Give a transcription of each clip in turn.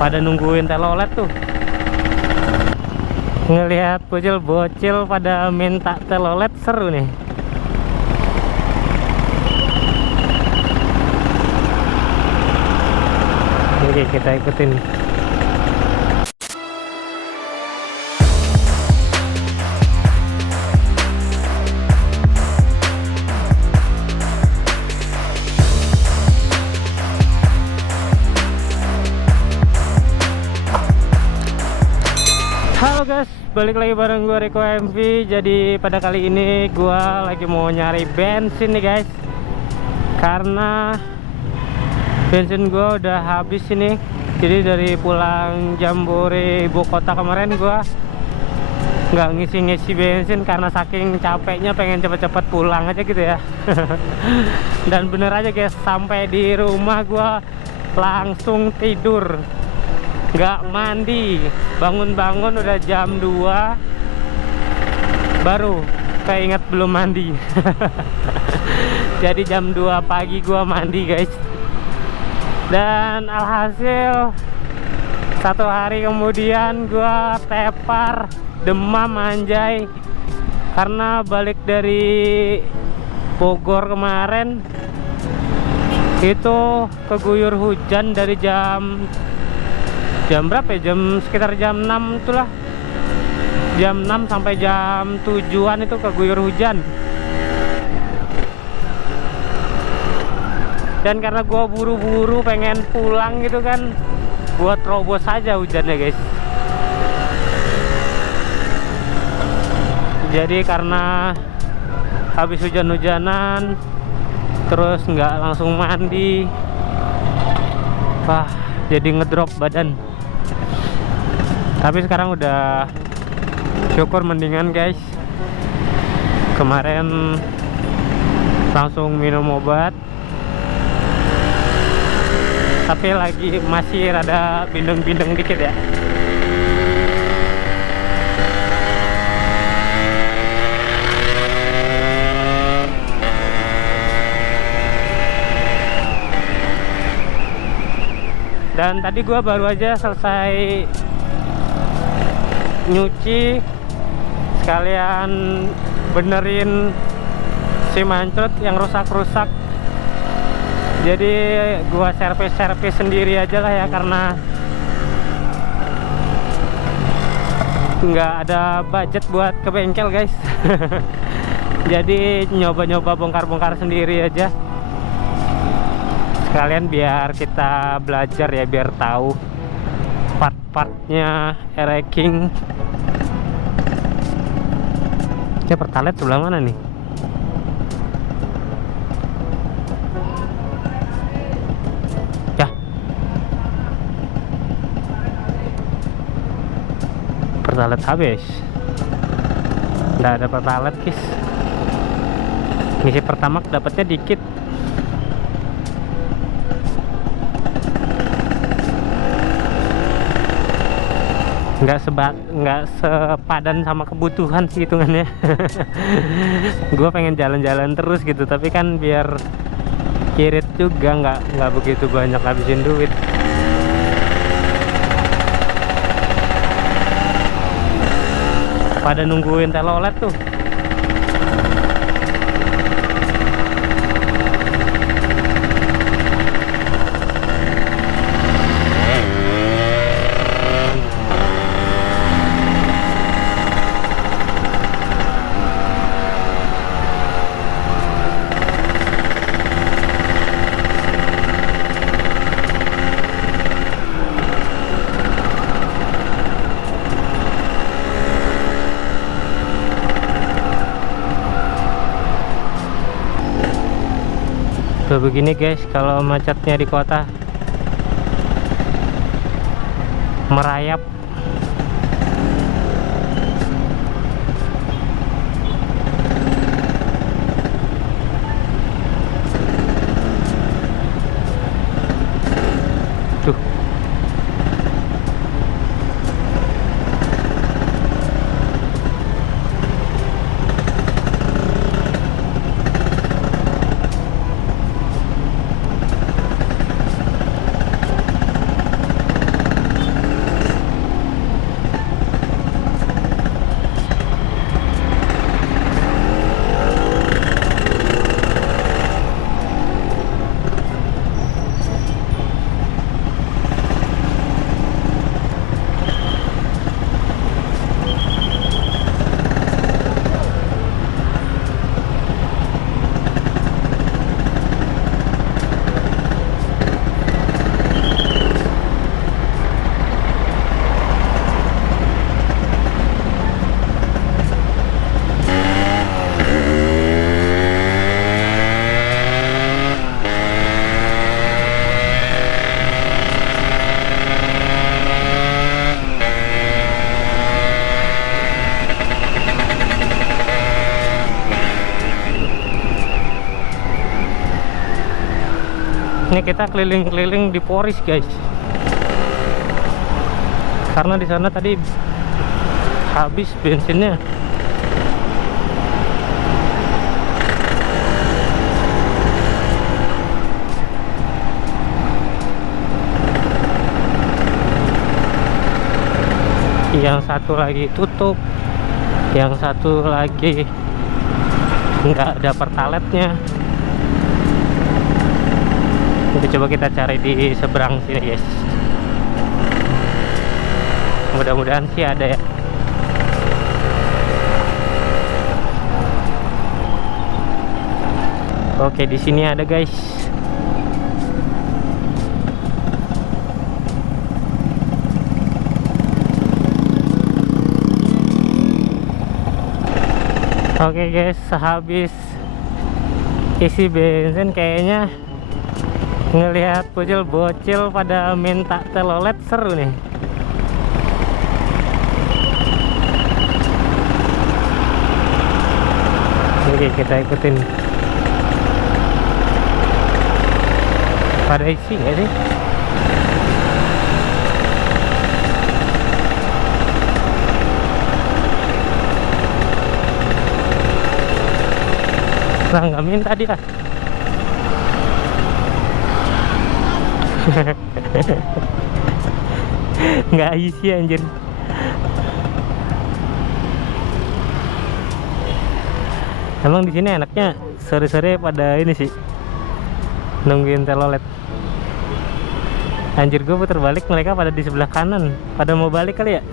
Pada nungguin telolet tuh. Ngelihat bocil-bocil pada minta telolet seru nih. Oke, kita ikutin. Halo guys, balik lagi bareng gue Rico MV. Jadi pada kali ini gue lagi mau nyari bensin nih guys, karena bensin gue udah habis ini. Jadi dari pulang Jambore Ibu Kota kemarin gue nggak ngisi-ngisi bensin karena saking capeknya, pengen cepet-cepet pulang aja gitu ya. Dan bener aja guys, sampai di rumah gue langsung tidur, nggak mandi. Bangun-bangun udah jam 2 baru keinget belum mandi. Jadi jam 2 pagi gua mandi guys. Dan alhasil 1 hari kemudian gua tepar, demam anjay, karena balik dari Bogor kemarin itu keguyur hujan dari jam berapa ya? Sekitar jam 6 itulah. Jam 6 sampai jam 7-an itu keguyur hujan. Dan karena gua buru-buru pengen pulang gitu kan, gua terobos aja hujannya guys. Jadi karena habis hujan-hujanan terus nggak langsung mandi, wah jadi ngedrop badan. Tapi sekarang udah syukur mendingan guys. Kemarin langsung minum obat, tapi lagi masih rada bindeng-bindeng dikit ya. Dan tadi gua baru aja selesai nyuci, sekalian benerin si mancrut yang rusak-rusak. Jadi gua servis sendiri aja lah ya, karena nggak ada budget buat ke bengkel guys. Jadi nyoba-nyoba bongkar-bongkar sendiri aja, sekalian biar kita belajar ya, biar tahu part-partnya ereking. Ya, pertalite sebelah mana nih? Ya, pertalite habis. Nggak ada pertalite guys. Ngisi pertamax dapatnya dikit. Nggak sepadan sama kebutuhan sih hitungannya. Gue pengen jalan-jalan terus gitu, tapi kan biar irit juga, nggak begitu banyak habisin duit. Pada nungguin telolet tuh. Tuh begini guys, kalau macetnya di kota, merayap. Tuh. Ini kita keliling-keliling di Poris guys, karena di sana tadi habis bensinnya. Yang satu lagi tutup, yang satu lagi nggak ada pertaletnya. Jadi coba kita cari di seberang sini guys, mudah-mudahan sih ada ya. Oke, di sini ada guys. Oke guys, sehabis isi bensin kayaknya ngelihat bocil-bocil pada minta telolet seru nih. Oke, kita ikutin. Pada isi nggak sih? Nah, nggak minta dia. Nggak isi anjir. Emang di sini enaknya sore-sore pada ini sih, nungguin telolet. Anjir, gue puter balik, mereka pada di sebelah kanan, pada mau balik kali ya.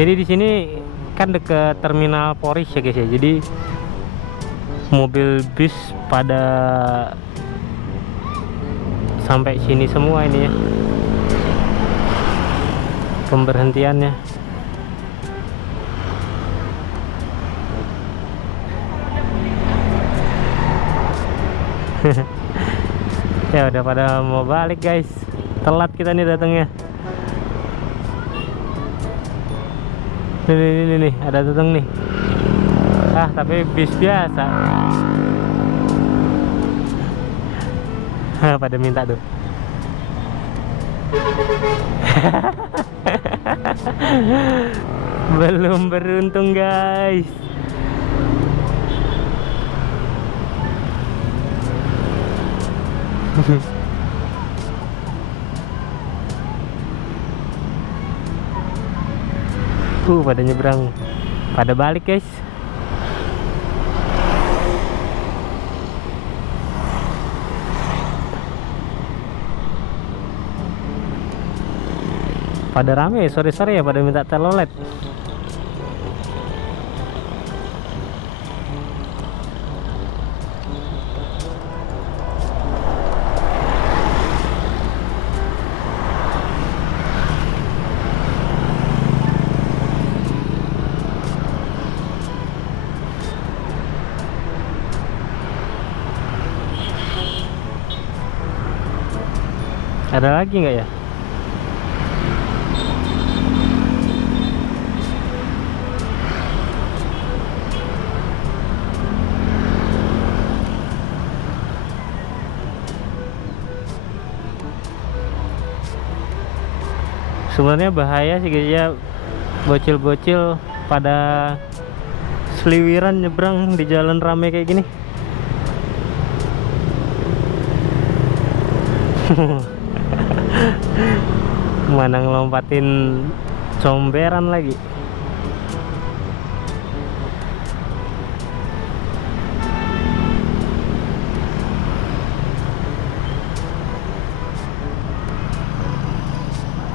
Jadi di sini kan deket terminal Poris ya guys ya. Jadi mobil bis pada sampai sini semua ini ya, pemberhentiannya. Ya udah pada mau balik guys, telat kita nih datangnya. Nih, ada datang nih. Ah, tapi bis biasa. Pada minta tuh. Belum beruntung guys. Pada nyebrang, pada balik guys. Pada rame sore-sore ya, pada minta telolet. Ada lagi nggak ya? Sebenarnya bahaya sih guys ya, bocil-bocil pada seliwiran nyebrang di jalan rame kayak gini. Mana ngelompatin comberan lagi.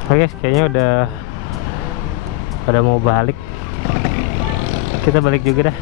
Oke, kayaknya udah mau balik. Kita balik juga dah.